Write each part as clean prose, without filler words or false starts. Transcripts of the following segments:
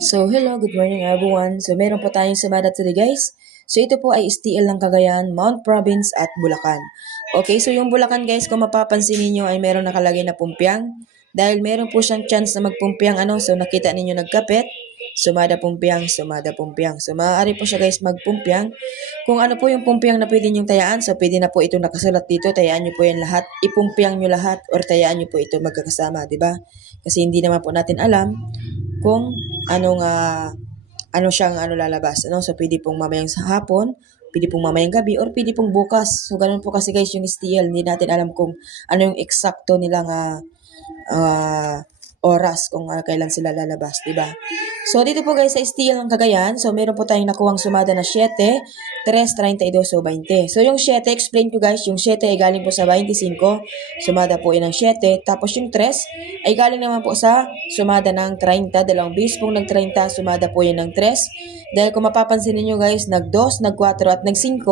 So, hello, good morning everyone. So, meron po tayong sumada today guys. So, ito po ay STL ng Cagayan, Mount Province at Bulacan. Okay, so yung Bulacan guys, kung mapapansin niyo ay meron nakalagay na pumpiang. Dahil meron po siyang chance na magpumpiang so nakita ninyo nagkapit. Sumada pumpiang, sumada pumpiang. So, maaari po siya guys magpumpiang. Kung ano po yung pumpiang na pwede niyong tayaan, so pwede na po ito nakasulat dito, tayaan niyo po yan lahat, ipumpiang niyo lahat, or tayaan niyo po ito magkakasama, di ba? Kasi hindi naman po natin alam kung anong siyang lalabas. So, pwede pong mamayang sa hapon, pwede pong mamayang gabi, or pwede pong bukas. So, ganun po kasi guys yung STL. Hindi natin alam kung ano yung eksakto nilang uh, oras kung kailan sila lalabas, di ba? So, dito po guys sa STL ng Cagayan, so meron po tayong nakuhang sumada na 7, 3, 32, so 20. So, yung 7, explain ko guys, yung 7 ay galing po sa 25, sumada po yun ng 7. Tapos yung 3 ay galing naman po sa sumada ng 30, dalawang bis pong nag-30, sumada po yun ng 3. Dahil kung mapapansin niyo guys, nag-2, nag-4 at nag-5,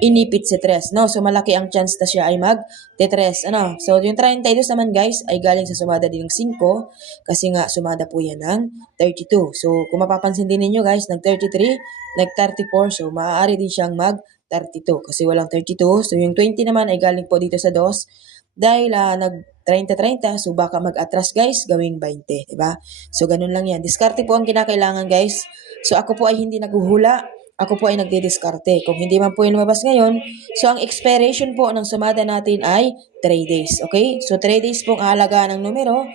inipit si 3, no? So, malaki ang chance na siya ay mag-3, So, yung 32 naman guys, ay galing sa sumada din ng 5, kasi nga sumada po yan ng 32. So, kung mapapansin din ninyo guys, nag-33, nag-34, so maaari din siyang mag-32 kasi walang 32. So, yung 20 naman ay galing po dito sa 2 dahil nag-30-30, so baka mag-atras guys, gawing 20, diba? So, ganun lang yan. Diskarte po ang kinakailangan guys. So, ako po ay hindi naghuhula. Ako po ay nagdidiskarte. Kung hindi man po yung lumabas ngayon, so ang expiration po ng sumada natin ay 3 days. Okay? So, 3 days pong aalagaan ng numero.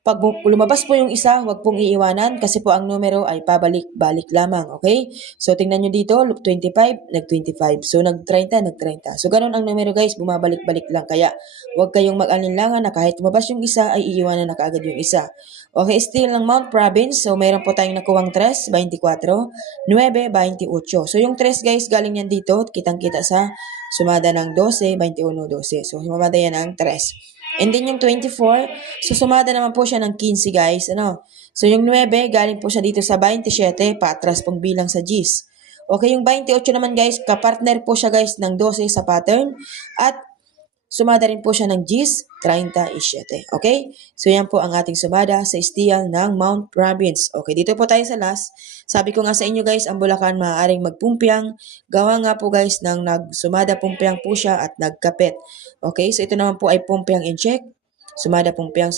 Pag lumabas po yung isa, huwag pong iiwanan kasi po ang numero ay pabalik-balik lamang, okay? So, tingnan nyo dito, 25, nag-25. So, nag-30, nag-30. So, ganun ang numero guys, bumabalik-balik lang. Kaya, huwag kayong mag-alinlangan na kahit lumabas yung isa, ay iiwanan na kaagad yung isa. Okay, still ng Mount Province. So, mayroon po tayong nakuwang 3, 24, 9, 28. So, yung 3 guys, galing yan dito. Kitang-kita sa sumada ng 12, 21, 12. So, sumada yan ng 3. And then yung 24, so sumada naman po siya ng 15 guys, So yung 9, galing po siya dito sa 27, paatras pong bilang sa Gs. Okay, yung 28 naman guys, kapartner po siya guys ng 12 sa pattern. At sumada rin po siya ng Gs, 37. Okay? So, yan po ang ating sumada sa STL ng Mount Province. Okay, dito po tayo sa last. Sabi ko nga sa inyo guys, ang Bulacan maaaring magpumpiang. Gawa nga po guys ng nagsumada pumpiang po siya at nagkapit. Okay, so ito naman po ay pumpiang in check. Sumada pumpiang,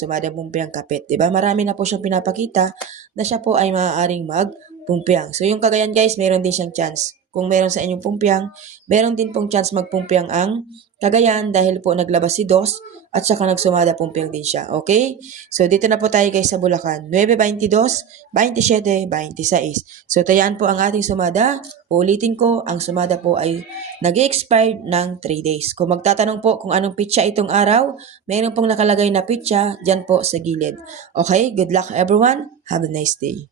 kapit. Diba? Marami na po siyang pinapakita na siya po ay maaaring magpumpiang. So, yung Cagayan guys, meron din siyang chance. Kung meron sa inyong pumpiang, meron din pong chance magpumpiang ang Cagayan dahil po naglabas si Dos at saka nagsumada pumpiang din siya. Okay? So, dito na po tayo guys sa Bulacan. 9, 22, 27, 26. So, tayaan po ang ating sumada. Ulitin ko, ang sumada po ay nag-expired ng 3 days. Kung magtatanong po kung anong pitsa itong araw, mayroon pong nakalagay na pitsa dyan po sa gilid. Okay? Good luck everyone. Have a nice day.